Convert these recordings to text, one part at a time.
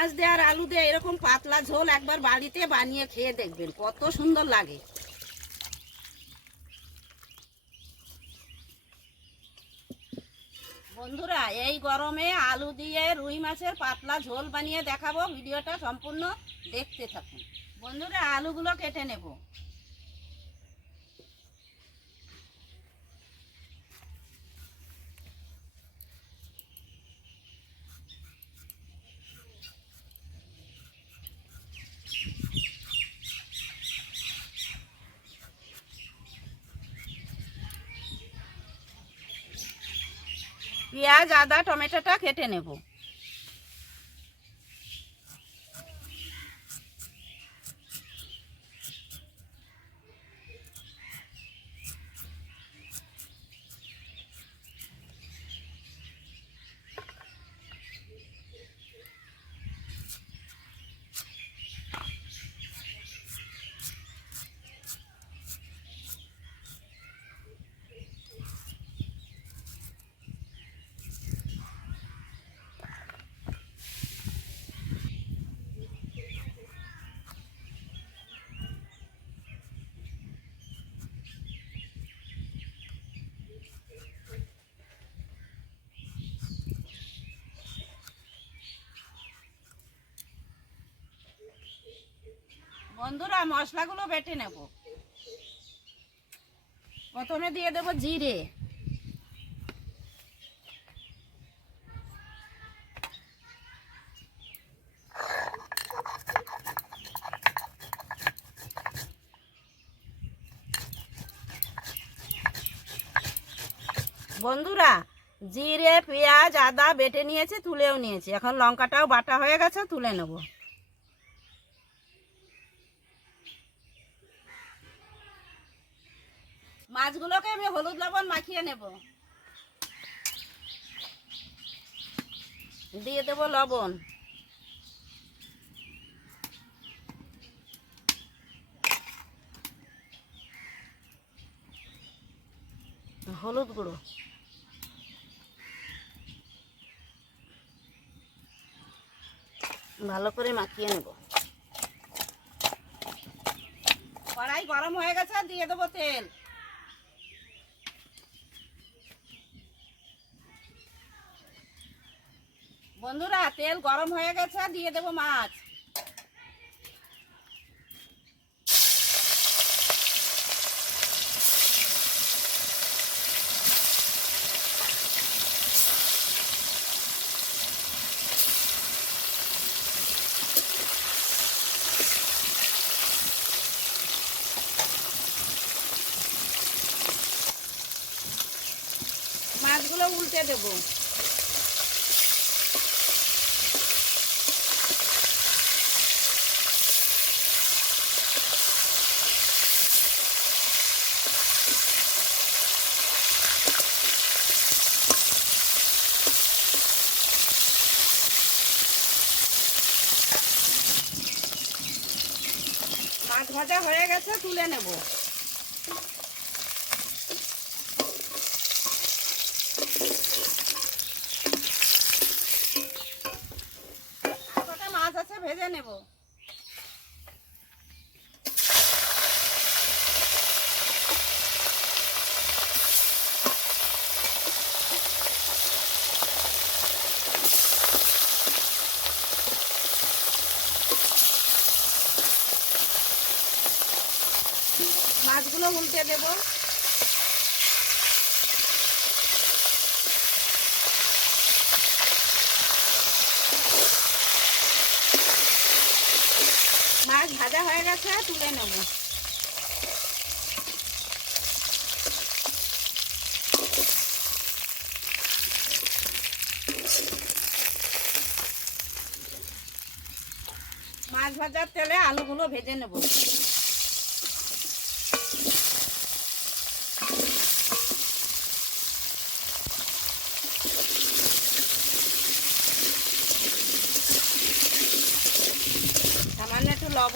মাছ দিয়ে আর আলু দিয়ে, এরকম পাতলা ঝোল একবার বাড়িতে বানিয়ে খেয়ে দেখবেন, কত সুন্দর লাগে। বন্ধুরা, এই গরমে আলু দিয়ে রুই মাছের পাতলা ঝোল বানিয়ে দেখাবো, ভিডিওটা সম্পূর্ণ দেখতে থাকুন। বন্ধুরা, আলুগুলো কেটে নেব। পেঁয়াজ আদা টমেটোটা কেটে নেব। বন্ধুরা, মশলাগুলো বেটে নেব। প্রথমে দিয়ে দেব জিরে। বন্ধুরা, জিরে, পেঁয়াজ, আদা বেটে নিয়েছি, তুলেও নিয়েছি। এখন লঙ্কাটাও বাটা হয়ে গেছে, তুলে নেব। মাছগুলোকে আমি হলুদ লবণ মাখিয়ে নেব। দিয়ে দেবো লবণ। হলুদ গুঁড়ো। ভালো করে মাখিয়ে নেব। কড়াই গরম হয়ে গেছে, দিয়ে দেবো তেল। বন্ধুরা তেল গরম হয়ে গেছে দিয়ে দেবো মাছ। মাছগুলো উল্টে দেবো। মাছ ভাজা হয়ে গেছে তুলে নেব। মাছ আছে ভেজে নেব। মাছগুলো উল্টে দেব। মাছ ভাজা হয়ে গেছে, তুলে নেব। মাছ ভাজার তেলে আলুগুলো ভেজে নেব।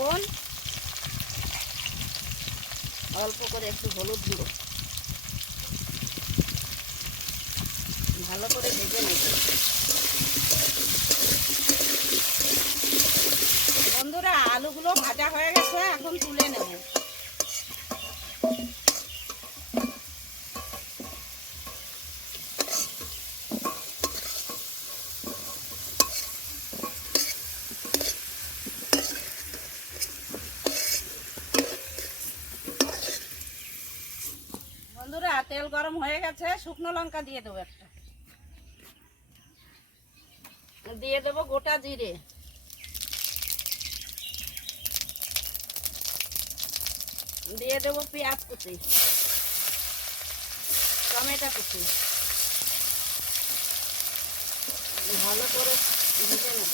লবণ। অল্প করে একটু হলুদ গুঁড়ো। ভালো করে ভেজে নেব। আলুগুলো ভাজা হয়ে গেছে, এখন তুলে নেব বন্ধুরা তেল গরম হয়ে গেছে, শুকনো লঙ্কা দিয়ে দেবো একটা। দিয়ে দেবো গোটা জিরে। দিয়ে দেবো পেঁয়াজ কুচি, টমেটো কুচি। ভালো করে ভেজে নেব।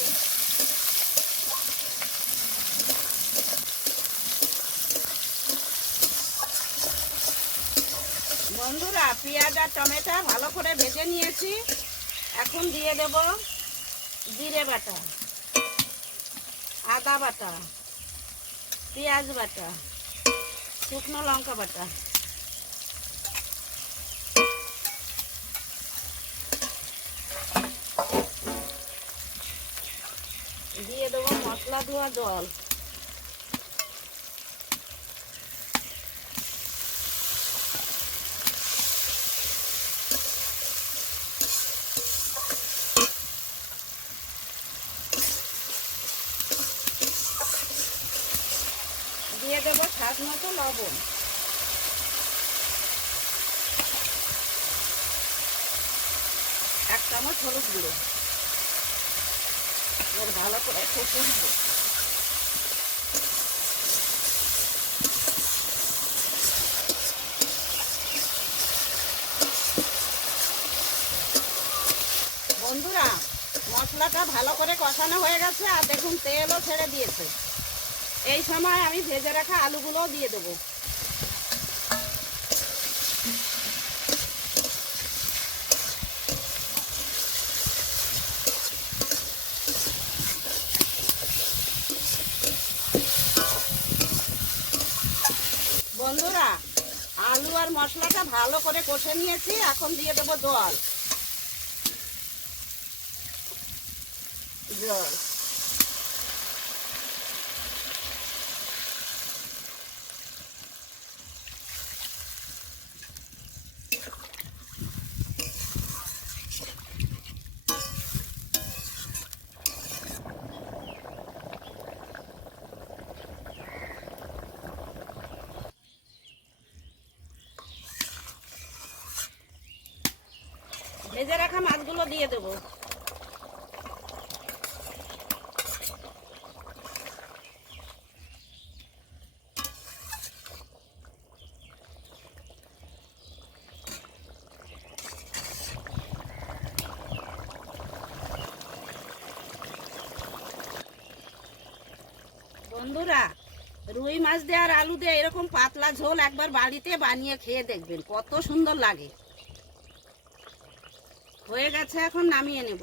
বন্ধুরা, পেঁয়াজ আর টমেটো ভালো করে ভেজে নিয়েছি। এখন দিয়ে দেব জিরে বাটা, আদা বাটা, পেঁয়াজ বাটা, শুকনো লঙ্কা বাটা। দিয়ে দেবো মশলা ধোয়া জল। দিয়ে দেবো স্বাদ মতো লবণ। এক চামচ হলুদ গুঁড়ো। এবার ভালো করে কষে নেব। বন্ধুরা, মশলাটা ভালো করে কষানো হয়ে গেছে আর দেখুন তেলও ছেড়ে দিয়েছে। এই সময় আমি ভেজে রাখা আলুগুলো দিয়ে দেবো। বন্ধুরা, আলু আর মশলাটা ভালো করে কষে নিয়েছি, এখন দিয়ে দেবো জল। জল। ভেজে রাখা মাছগুলো দিয়ে দেবো। বন্ধুরা, রুই মাছ দিয়ে আর আলু দিয়ে এরকম পাতলা ঝোল একবার বাড়িতে বানিয়ে খেয়ে দেখবেন, কত সুন্দর লাগে। হয়ে গেছে এখন নামিয়ে নেব।